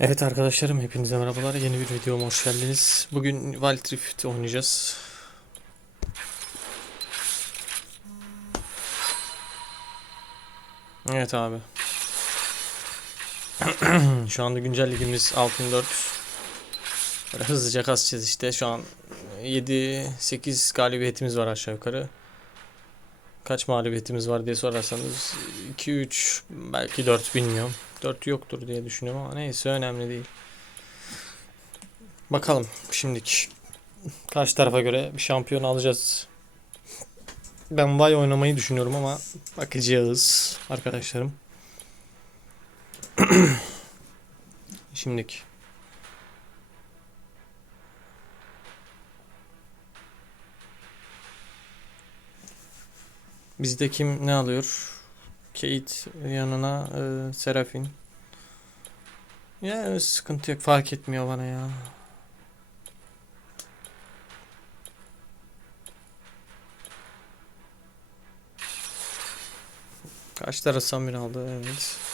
Evet arkadaşlarım hepinize merhabalar. Yeni bir videoma hoş geldiniz. Bugün Wild Rift oynayacağız. Evet abi. Şu anda güncel ligimiz 6.4. Böyle hızlıca kasacağız işte. Şu an 7-8 galibiyetimiz var aşağı yukarı. Kaç mağlubiyetimiz var diye sorarsanız 2-3 belki 4 bilmiyorum. 4 yoktur diye düşünüyorum ama neyse önemli değil. Bakalım şimdilik karşı tarafa göre bir şampiyon alacağız. Ben Vay oynamayı düşünüyorum ama bakacağız arkadaşlarım. Şimdilik. Bizde kim ne alıyor? Kate yanına e, Serafin. Ya sıkıntı yok fark etmiyor bana ya. Kaç tane Samir aldı evet.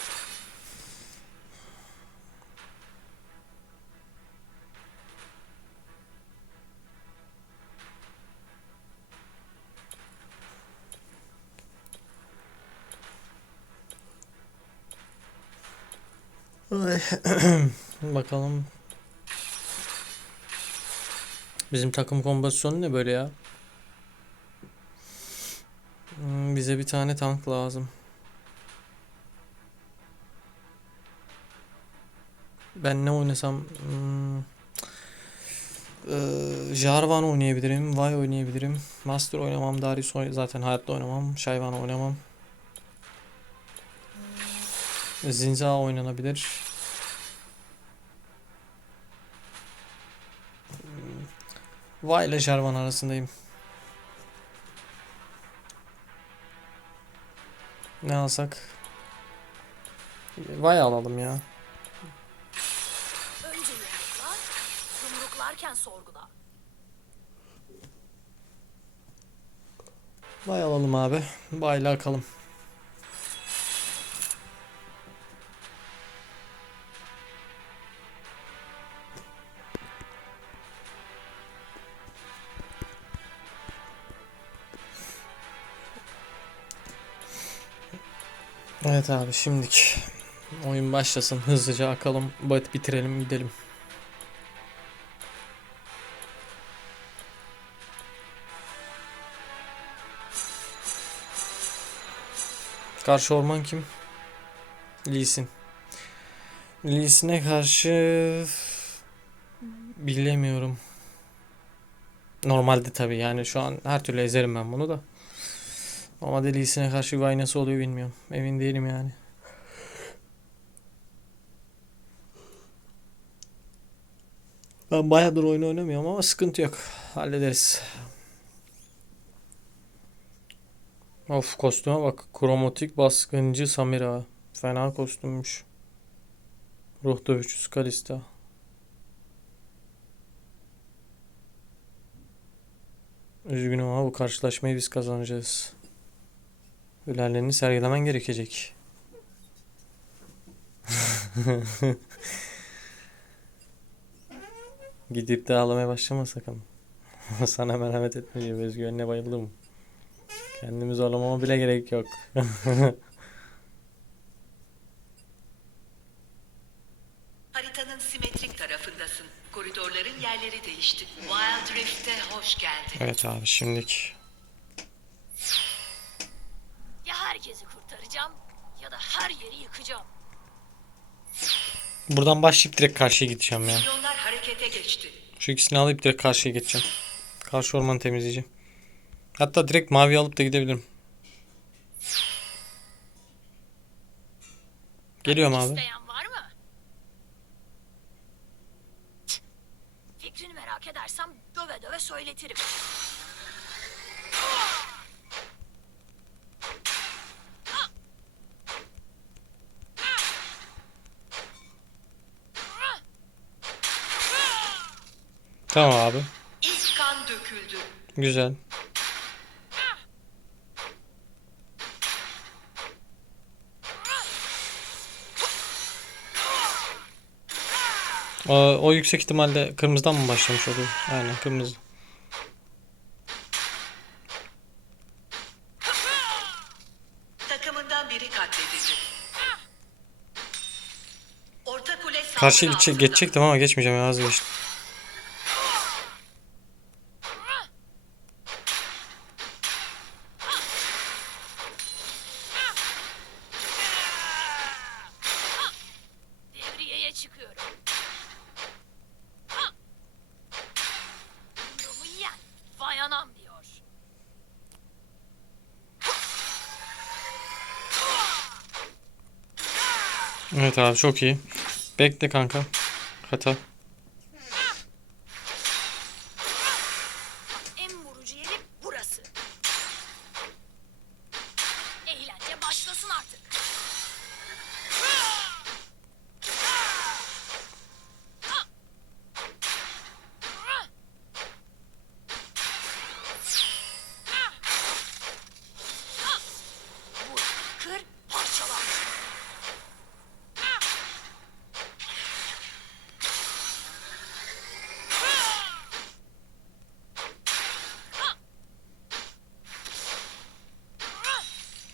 Bakalım. Bizim takım kompozisyonu ne böyle ya? Hmm, bize bir tane tank lazım. Ben ne oynasam? Hmm. Eee, Jarvan oynayabilirim. Vay oynayabilirim. Master oynamam. Darius oyn zaten hayatta oynamam. Shyvana oynamam. Zinza oynanabilir. Vay ile Jarvan arasındayım. Ne alsak? Vay alalım ya. Önce yumrukla, yumruklarken. Vay alalım abi. Vay ile akalım. Evet abi şimdilik oyun başlasın hızlıca akalım bat bitirelim gidelim. Karşı orman kim? Lee Sin. Lee Sin'e karşı bilemiyorum. Normalde tabii yani şu an her türlü ezerim ben bunu da. Ama delisine karşı bir nasıl oluyor bilmiyorum. Emin değilim yani. Ben bayağıdır oyun oynamıyorum ama sıkıntı yok. Hallederiz. Of kostüme bak. Kromatik baskıncı Samira. Fena kostümmüş. Ruh dövüşçüsü Kalista. Üzgünüm ama bu karşılaşmayı biz kazanacağız. Hülallerini sergilemen gerekecek. Gidip de ağlamaya başlama sakın. Sana merhamet etmeyeceğim. Özgüvenine bayıldım. Kendimi zorlamama bile gerek yok. Haritanın simetrik tarafındasın. Koridorların yerleri değişti. Wild Rift'e hoş geldin. evet abi şimdilik. Ya herkesi kurtaracağım ya da her yeri yıkacağım. Buradan başlayıp direkt karşıya gideceğim ya. Şu ikisini alıp direkt karşıya geçeceğim. Karşı ormanı temizleyeceğim. Hatta direkt mavi alıp da gidebilirim. Geliyorum abi. Fikrini merak edersem döve döve söyletirim. Tamam abi. İlk kan döküldü. Güzel. O, o yüksek ihtimalle kırmızıdan mı başlamış oluyor? Aynen kırmızı. Takımından biri katledildi. Orta kule Karşıya gidecek, geçecektim ama geçmeyeceğim ya vazgeçtim. Devriyeye çıkıyorum. Yumruğumu yiyen vay anam diyor. Evet abi çok iyi. Bekle kanka. Hata. En vurucu yeri burası. Eğlence başlasın artık. Vur, kır, parçala.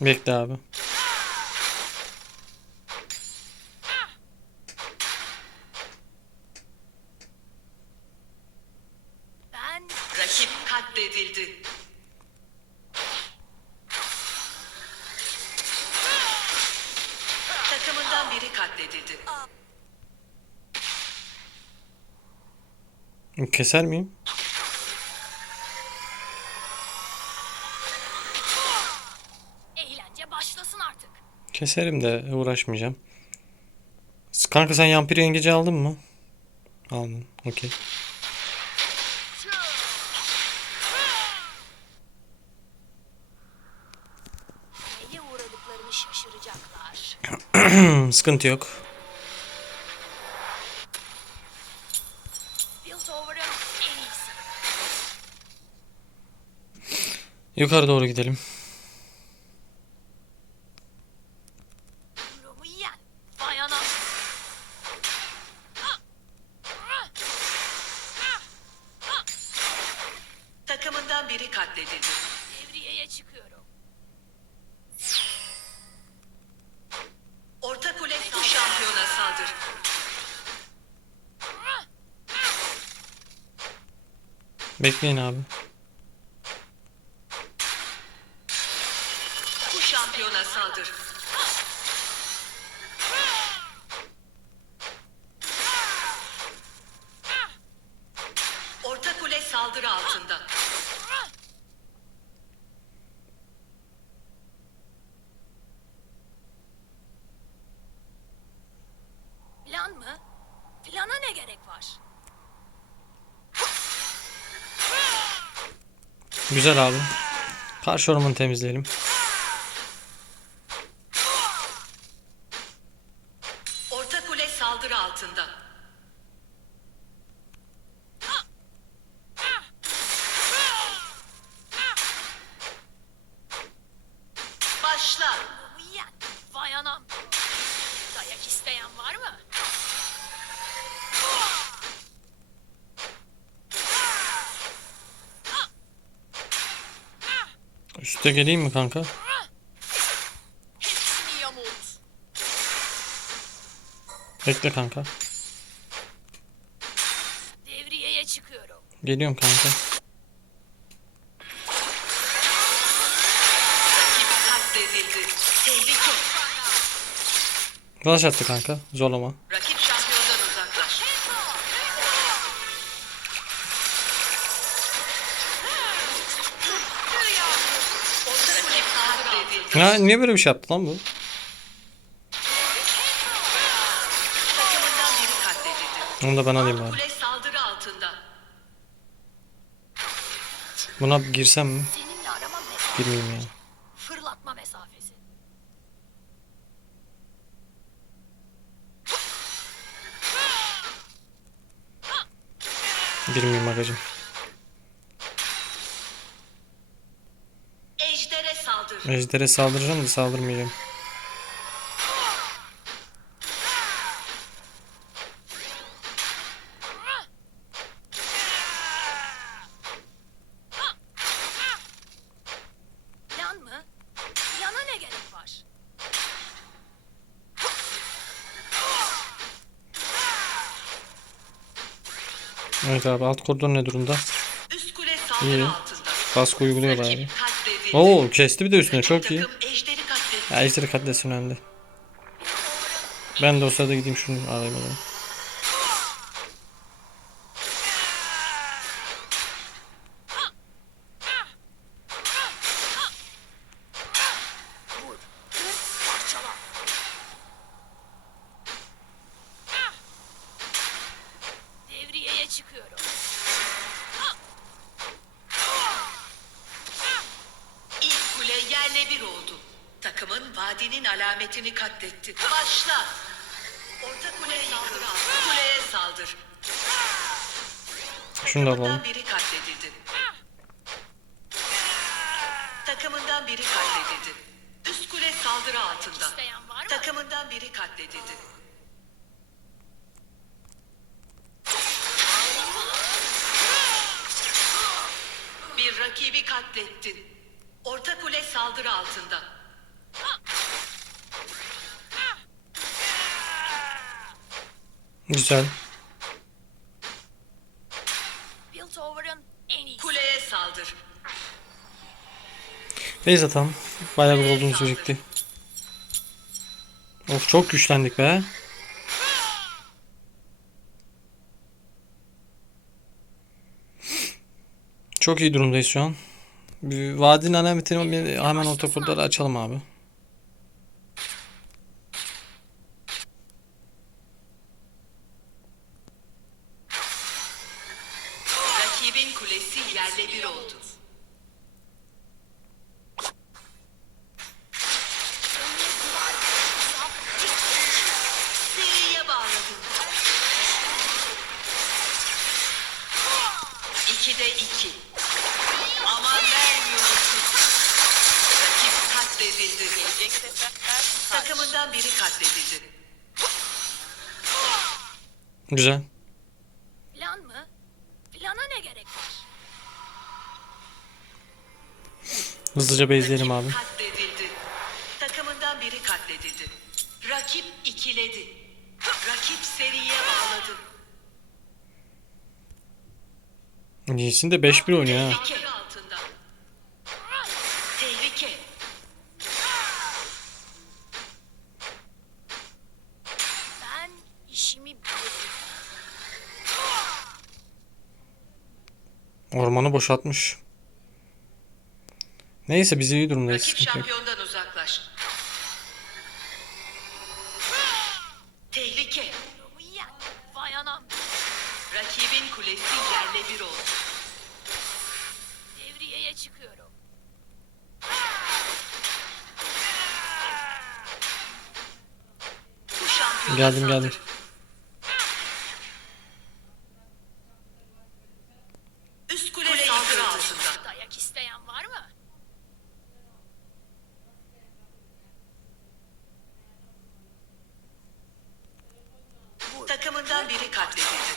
Bekle abi. Ben Rakip katledildi. Takımından biri katledildi. Keser miyim? eğlence başlasın artık. Keserim de uğraşmayacağım. Kanka sen Yampir yengeci aldın mı? Aldım. Okey. Sıkıntı yok. Yukarı doğru gidelim. Yumruğumu yiyen vay anam. Takımından biri katledildi. Devriyeye çıkıyorum. Orta kule bu şampiyona saldır. Bekleyin abi. Bu şampiyona saldır. Orta kule saldırı altında. Plan mı? Plana ne gerek var? Güzel abi. Karşı ormanı temizleyelim. Orta kule saldırı altında. Başla. Yumruğumu yiyen vay anam. Dayak isteyen var mı? Üste geleyim mi kanka? Bekle kanka. Devriyeye çıkıyorum. Geliyorum kanka. Flash attı kanka. Zorlama. Ya niye böyle bir şey yaptı lan bu? Takımından biri katledildi. Onu da ben alayım kule saldırı altında. Buna girsem mi? Seninle arama mesafesi. Girmeyeyim ya. Fırlatma mesafesi. Girmeyeyim agacım. Ejdere saldıracağım da saldırmayacağım. Evet abi alt koridor ne durumda? Üst kule İyi. Baskı uyguluyorlar abi. Oo kesti bir de üstüne çok iyi. Ya ejderi katletsin önemli. Ben de o sırada gideyim şunu arayayım o zaman. Devriyeye çıkıyorum. İlk kule yerle bir oldu. Takımın vadinin alametini katletti. Başla. Orta kule saldırı altında. Kuleye saldır. Şunu da alalım. Takımından biri katledildi. Takımından biri katledildi. Üst kule saldırı altında. Takımından biri katledildi. Bir rakibi katlettin. Orta kule saldırı altında. Güzel. Kuleye saldır. Base atalım. Bayağı bir olduğumuz birikti. Of çok güçlendik be. Çok iyi durumdayız şu an. Vadinin alametini hemen orta koridora açalım abi. Kulesi yerle bir oldu. Seriye bağladın. İkide iki. Aman vermiyorsun. Rakip katledildi. Gelecek Takımından biri katledildi. Güzel. Plan mı? Plana ne gerek var? Hızlıca base'leyelim abi. Katledildi. Takımından biri katledildi. Rakip ikiledi. Rakip seriye bağladı. İyisini de 5-1 oynuyor ha. Tehlike altında. Tehlike. Ben işimi bilirim. Ormanı boşaltmış. Neyse biz iyi durumdayız. Rakip sıkıntı yok. şampiyondan uzaklaş. Tehlike. Ya, vay anam. Rakibin kulesi yerle bir oldu. Devriyeye çıkıyorum. Bu şampiyona Geldim, saldır. geldim. Üst kule saldırı altında. Dayak isteyen var mı? Takımından biri katledildi.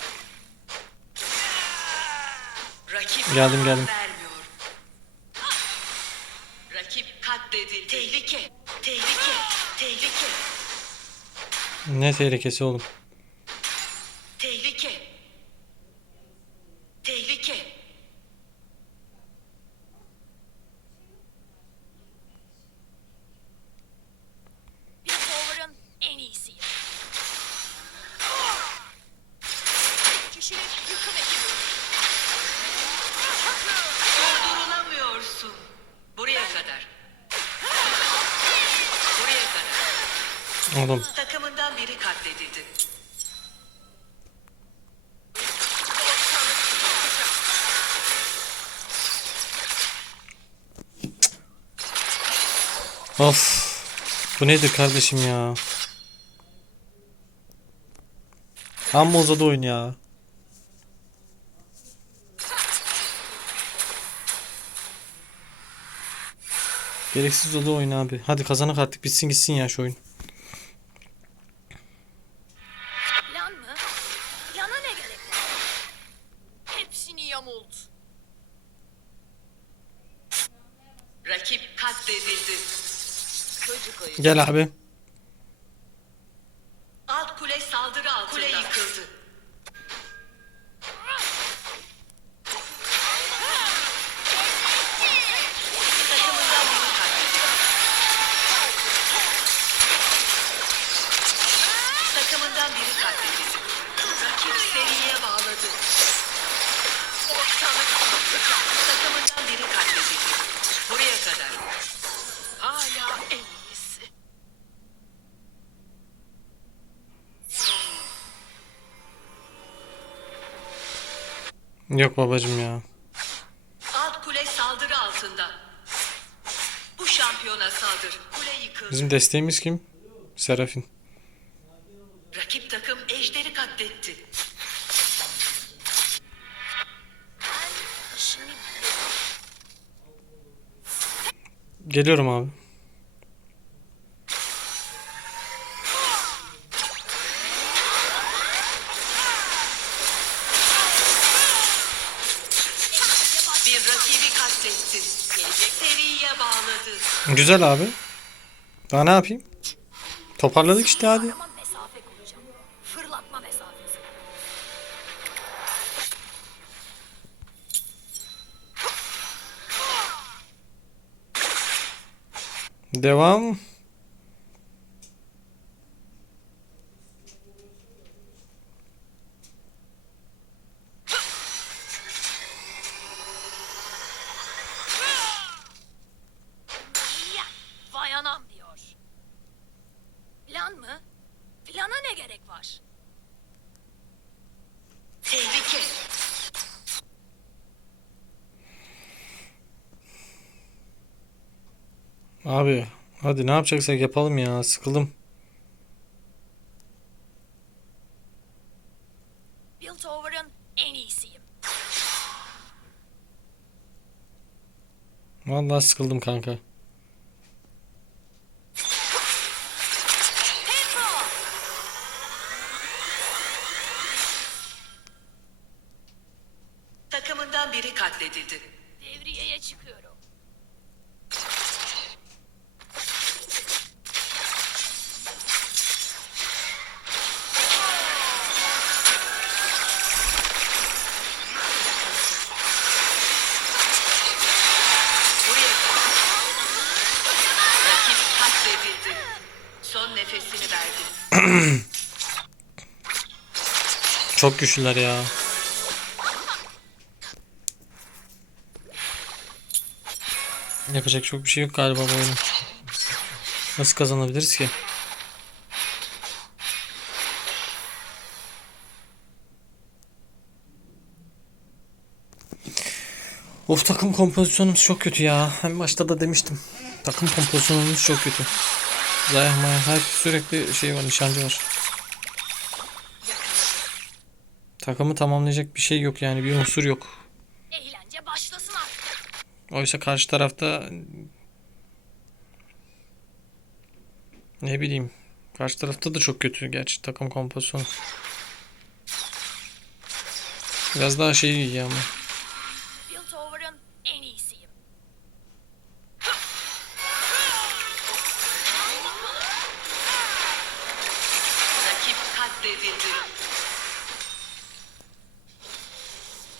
Rakip Geldim, geldim. vermiyor. Rakip katledildi. Tehlike. Tehlike. Tehlike. Ne tehlikesi oğlum. Oğlum Takımından biri katledildi. of. Bu nedir kardeşim ya? Amma uzadı oyun ya. Gereksiz uzadı oyun abi. Hadi kazanak artık bitsin gitsin ya şu oyun. Katledildi. Çocuk. Gel abi. Yok babacım ya. Alt kule saldırı altında. Bu şampiyona saldır. Kule yıkıldı. Bizim desteğimiz kim? Serafin. Rakip takım ejderi katletti. Geliyorum abi. Bir rakibi katlettin. Gelecek seriye bağladı. Güzel abi. Daha ne yapayım? Toparladık işte hadi. Devam. Ya, vay anam diyor. Plan mı? Plana ne gerek var? Tehlike. Abi hadi ne yapacaksak yapalım ya. Sıkıldım. Piltover'ın en iyisiyim. Vallahi sıkıldım kanka. Petro! Takımından biri katledildi. Devriyeye çıkıyorum. Buraya kadar. Rakip katledildi. Son nefesini verdi. Çok güçlüler ya. Yapacak çok bir şey yok galiba bu oyunun. Nasıl kazanabiliriz ki? Of takım kompozisyonumuz çok kötü ya. En başta da demiştim. Takım kompozisyonumuz çok kötü. Zayah maya her sürekli şey var nişancı var. Takımı tamamlayacak bir şey yok yani bir unsur yok. Eğlence başlasın artık. Oysa karşı tarafta ne bileyim karşı tarafta da çok kötü gerçi takım kompozisyonu. Biraz daha şey iyi ama.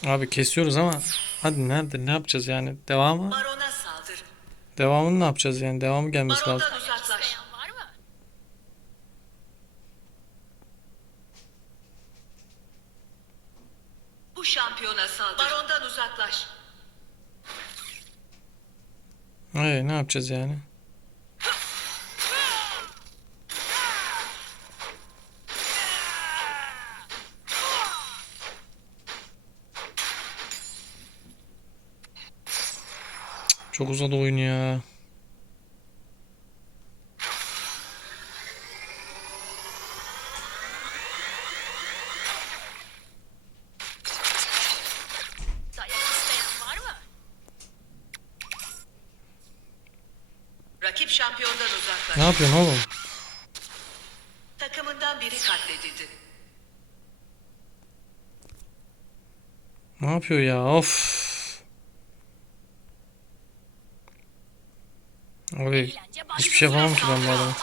Abi kesiyoruz ama hadi nerede ne yapacağız yani devamı Barona saldır. devamını ne yapacağız yani devamı gelmesi lazım. Barondan uzaklaş. İsteyen var mı? Bu şampiyona saldır. Barondan uzaklaş. Hey, ne yapacağız yani? Çok uzadı oyun ya. Rakip şampiyondan uzaklaş. Ne yapıyorsun oğlum? Takımından biri katledildi. Ne yapıyor ya? Of. Başlasın. hiçbir şey yapamam ki ben bu.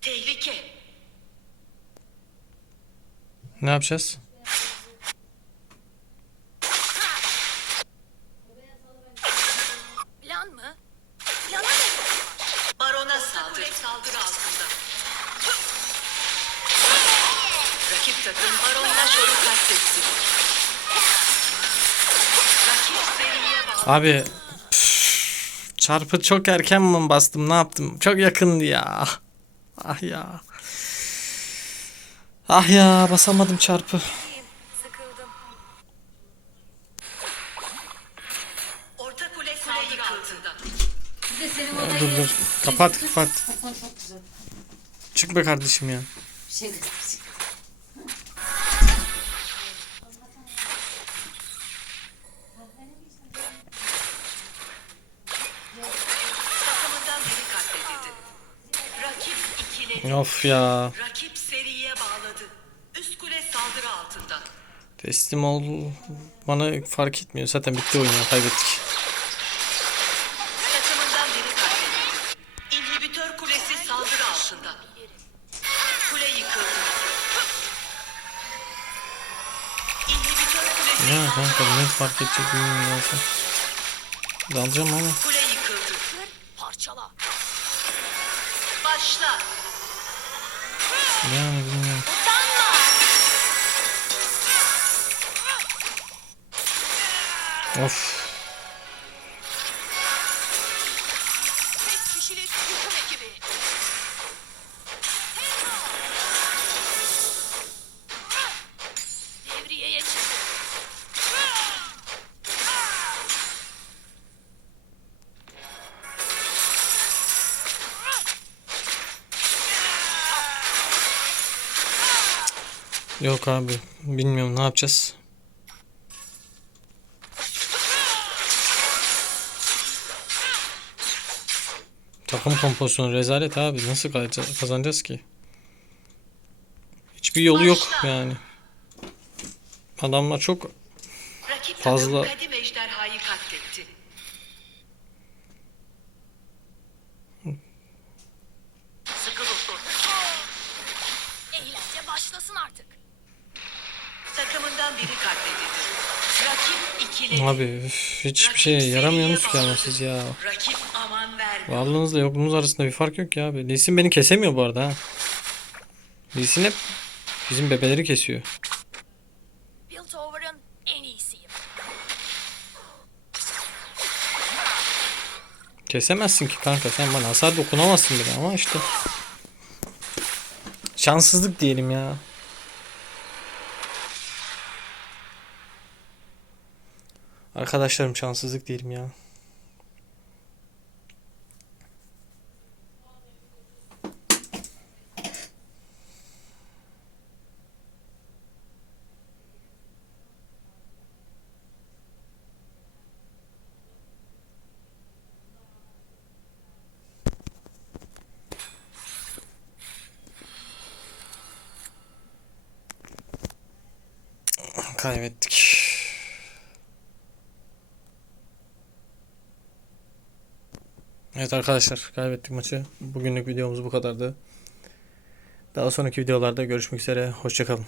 Tehlike. Ne yapacağız? Plan mı? saldırı altında. Rakip takım Baron Nashor'u katletti. Rakip seriye bağlı. Abi üf, çarpı çok erken mi bastım ne yaptım? Çok yakındı ya. Ah ya. Ah ya basamadım çarpı. Sıkıldım. Orta kule saldırı altında. Bir de senin odayı... Dur dur. Kapat kapat. Kapat çok güzel. Çık be kardeşim ya. Bir şey. Of ya. Rakip seriye bağladı. Üst kule saldırı altında. Teslim ol. Bana fark etmiyor. Zaten bitti oyun ya. Kaybettik. Takımından biri katledildi. İnhibitör kulesi saldırı altında. Kule yıkıldı. İnhibitör kulesi Ya saldırı kanka ne fark edecek bilmiyorum zaten. Dalacağım ama. Of. Yok abi. Bilmiyorum ne yapacağız. Takım kompozisyonu rezalet abi. Nasıl kazanacağız ki? Hiçbir yolu yok yani. Adamlar çok Fazla- takım kadim ejderhayı katletti. Sıkı tutun. Eğlence başlasın artık. Takımından biri katledildi. Rakip ikiledi. abi üf, hiçbir şeye yaramıyorsunuz ki ama siz ya. Rakip. Varlığınızla yokluğunuz arasında bir fark yok ya abi. Lee Sin beni kesemiyor bu arada ha. Lee Sin hep bizim bebeleri kesiyor. Kesemezsin ki kanka sen bana hasar dokunamazsın bile ama işte. Şanssızlık diyelim ya. Arkadaşlarım şanssızlık diyelim ya. Kaybettik. Evet arkadaşlar kaybettik maçı. Bugünlük videomuz bu kadardı. Daha sonraki videolarda görüşmek üzere. Hoşçakalın.